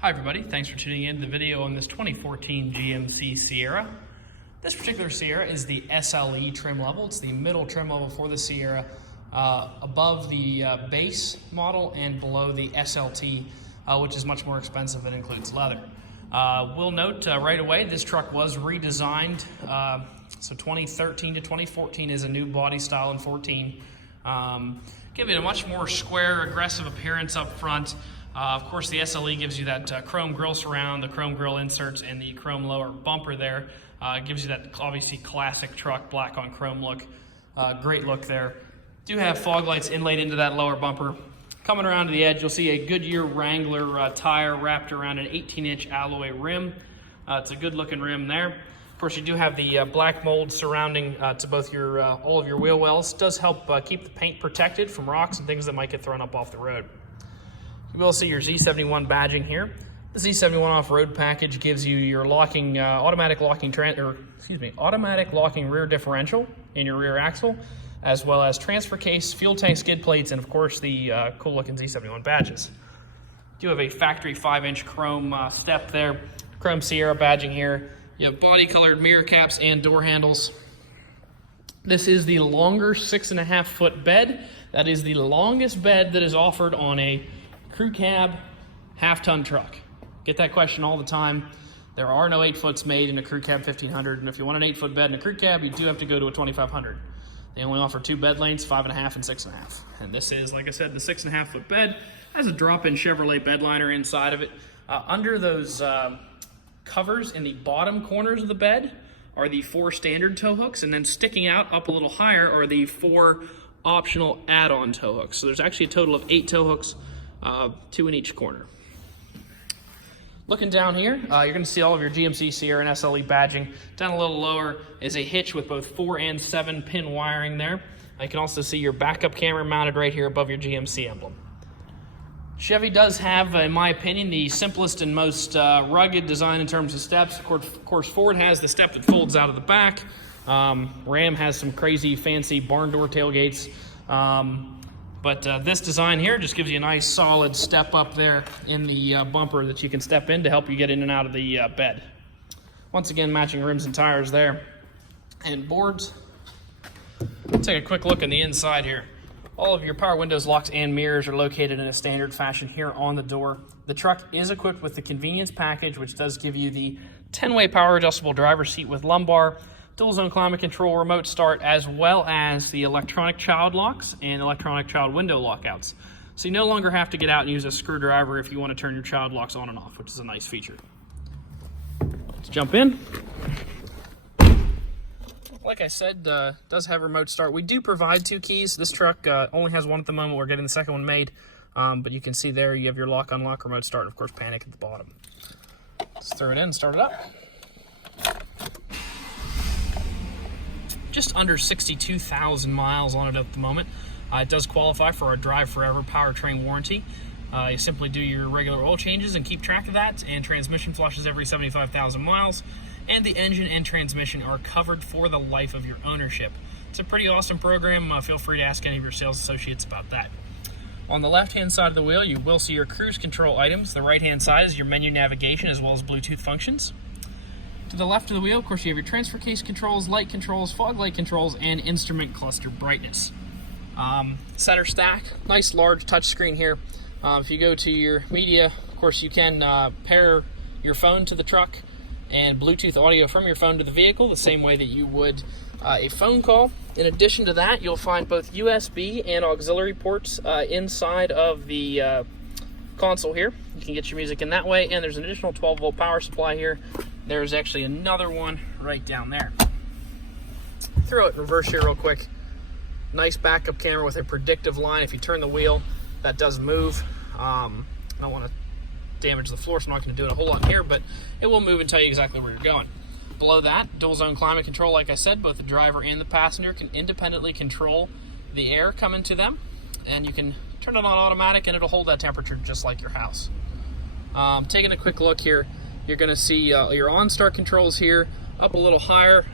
Hi everybody, thanks for tuning in to the video on this 2014 GMC Sierra. This particular Sierra is the SLE trim level. It's the middle trim level for the Sierra, above the base model and below the SLT, which is much more expensive and includes leather. We'll note right away this truck was redesigned, so 2013 to 2014 is a new body style in 14. Giving it a much more square, aggressive appearance up front. Of course, the SLE gives you that chrome grille surround, the chrome grille inserts, and the chrome lower bumper there. Gives you that obviously classic truck black on chrome look. Great look there. Do have fog lights inlaid into that lower bumper. Coming around to the edge, you'll see a Goodyear Wrangler tire wrapped around an 18-inch alloy rim. It's a good looking rim there. Of course, you do have the black mold surrounding to both your all of your wheel wells. Does help keep the paint protected from rocks and things that might get thrown up off the road. You will see your Z71 badging here. The Z71 off-road package gives you your locking, automatic locking rear differential in your rear axle, as well as transfer case, fuel tank skid plates, and of course the cool-looking Z71 badges. You do have a factory 5-inch chrome step there, chrome Sierra badging here. You have body-colored mirror caps and door handles. This is the longer 6.5-foot bed. That is the longest bed that is offered on a crew cab half-ton truck. Get that question all the time. There are no 8-foots made in a crew cab 1500, and if you want an 8-foot bed in a crew cab, you do have to go to a 2500. They only offer 2 bed lengths, 5.5 and 6.5. And this is, like I said, the 6.5-foot bed. Has a drop-in Chevrolet bed liner inside of it. Under those covers in the bottom corners of the bed are the 4 standard tow hooks, and then sticking out up a little higher are the 4 optional add-on tow hooks. So there's actually a total of 8 tow hooks, 2 in each corner. Looking down here, you're going to see all of your GMC Sierra and SLE badging. Down a little lower is a hitch with both 4 and 7 pin wiring there. You can also see your backup camera mounted right here above your GMC emblem. Chevy does have, in my opinion, the simplest and most rugged design in terms of steps. Of course, Ford has the step that folds out of the back. Ram has some crazy fancy barn door tailgates. But this design here just gives you a nice solid step up there in the bumper that you can step in to help you get in and out of the bed. Once again, matching rims and tires there. And boards. Let's take a quick look in the inside here. All of your power windows, locks, and mirrors are located in a standard fashion here on the door. The truck is equipped with the convenience package, which does give you the 10-way power adjustable driver's seat with lumbar, dual zone climate control, remote start, as well as the electronic child locks and electronic child window lockouts. So you no longer have to get out and use a screwdriver if you want to turn your child locks on and off, which is a nice feature. Let's jump in. Like I said, does have remote start. We do provide 2 keys. This truck only has 1 at the moment. We're getting the second one made. But you can see there you have your lock, unlock, remote start, and of course panic at the bottom. Let's throw it in and start it up. Just under 62,000 miles on it at the moment. It does qualify for our Drive Forever powertrain warranty. You simply do your regular oil changes and keep track of that, and transmission flushes every 75,000 miles, and the engine and transmission are covered for the life of your ownership. It's a pretty awesome program. Feel free to ask any of your sales associates about that. On the left-hand side of the wheel, you will see your cruise control items. The right-hand side is your menu navigation as well as Bluetooth functions. To the left of the wheel, of course, you have your transfer case controls, light controls, fog light controls, and instrument cluster brightness. Center stack, nice large touchscreen here. If you go to your media, of course, you can pair your phone to the truck and Bluetooth audio from your phone to the vehicle the same way that you would a phone call. In addition to that, you'll find both USB and auxiliary ports inside of the console here. You can get your music in that way, and there's an additional 12-volt power supply here. There's actually another one right down there. Throw it in reverse here real quick. Nice backup camera with a predictive line. If you turn the wheel, that does move. I don't want to damage the floor, so I'm not going to do it a whole lot here, but it will move and tell you exactly where you're going. Below that, dual zone climate control. Like I said, both the driver and the passenger can independently control the air coming to them, and you can turn it on automatic and it'll hold that temperature just like your house. Taking a quick look here, you're going to see your on-start controls here, up a little higher,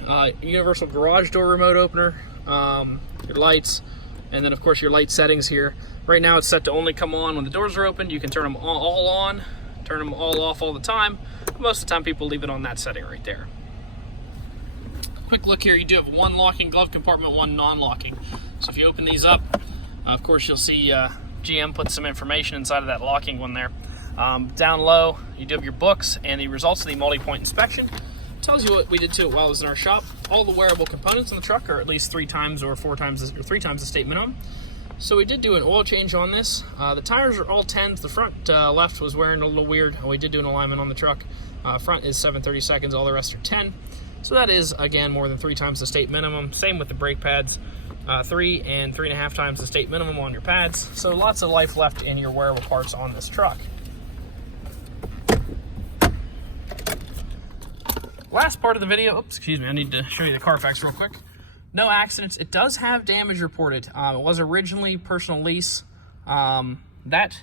universal garage door remote opener, your lights, and then of course your light settings here. Right now it's set to only come on when the doors are open. You can turn them all on turn them all off all the time. Most of the time people leave it on that setting right there. Quick look here, you do have one locking glove compartment, one non-locking. So if you open these up, of course you'll see GM put some information inside of that locking one there. Down low, you do have your books and the results of the multi-point inspection. It tells you what we did to it while it was in our shop. All the wearable components in the truck are at least 3 times or 3 times the state minimum. So we did do an oil change on this. The tires are all 10s. The front left was wearing a little weird. We did do an alignment on the truck. Front is 7/32, all the rest are 10. So that is, again, more than 3 times the state minimum. Same with the brake pads, 3 and 3.5 times the state minimum on your pads. So lots of life left in your wearable parts on this truck. Last part of the video, oops, excuse me, I need to show you the Carfax real quick. No accidents. It does have damage reported. It was originally personal lease. That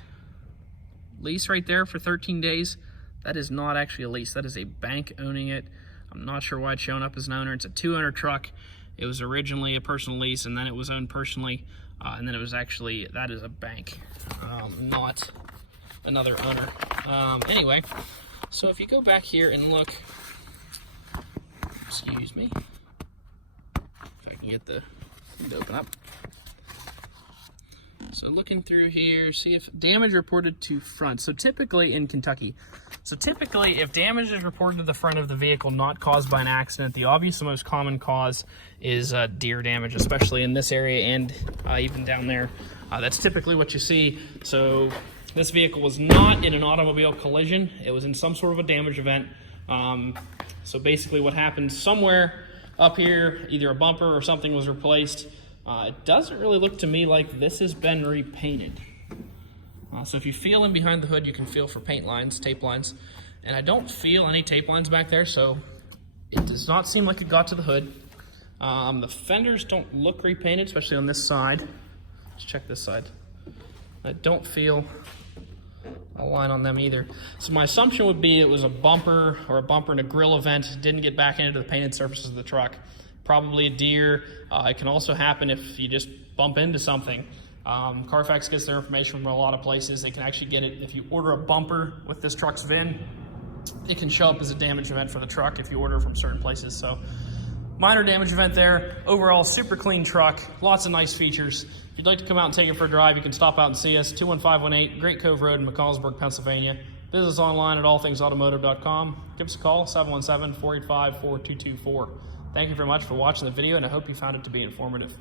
lease right there for 13 days, that is not actually a lease. That is a bank owning it. I'm not sure why it's showing up as an owner. It's a 2-owner truck. It was originally a personal lease, and then it was owned personally, and then it was actually, that is a bank, not another owner. Anyway, so if you go back here and look, excuse me, if I can get the thing to open up. So looking through here, see if damage reported to front. So typically in Kentucky, if damage is reported to the front of the vehicle not caused by an accident, the obvious and most common cause is deer damage, especially in this area and even down there. That's typically what you see. So this vehicle was not in an automobile collision. It was in some sort of a damage event. So basically what happened, somewhere up here, either a bumper or something was replaced. It doesn't really look to me like this has been repainted. So if you feel in behind the hood, you can feel for paint lines, tape lines. And I don't feel any tape lines back there, so it does not seem like it got to the hood. The fenders don't look repainted, especially on this side. Let's check this side. I don't feel a line on them either. So my assumption would be it was a bumper or a bumper in a grill event, didn't get back into the painted surfaces of the truck. Probably a deer. It can also happen if you just bump into something. Carfax gets their information from a lot of places. They can actually get it if you order a bumper with this truck's VIN. It can show up as a damage event for the truck if you order from certain places. So minor damage event there. Overall, super clean truck. Lots of nice features. If you'd like to come out and take it for a drive, you can stop out and see us. 21518 Great Cove Road in McCallsburg, Pennsylvania. Visit us online at allthingsautomotive.com. Give us a call, 717-485-4224. Thank you very much for watching the video, and I hope you found it to be informative.